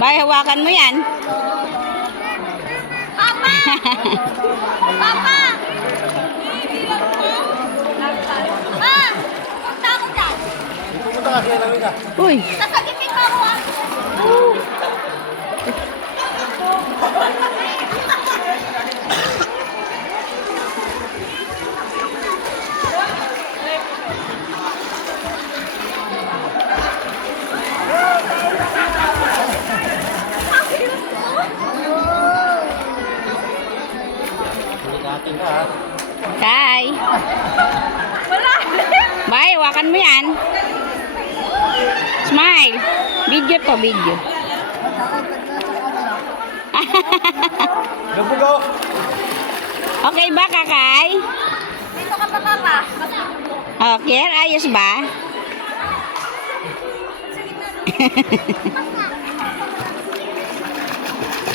Bay, hawakan mo yan. Papa! Papa! Ah! Punta ako dyan. Pupunta ka kaya namin ka. Uy. Sasagitin ka ako ah. Ating ka ha. Kai. Wala. Bay, hawakan mo yan. Smile. Video to, video. Nabugaw. Okay ba, Kakay? Dito ka pa, Papa. Okay, ayos ba? Sa gitna.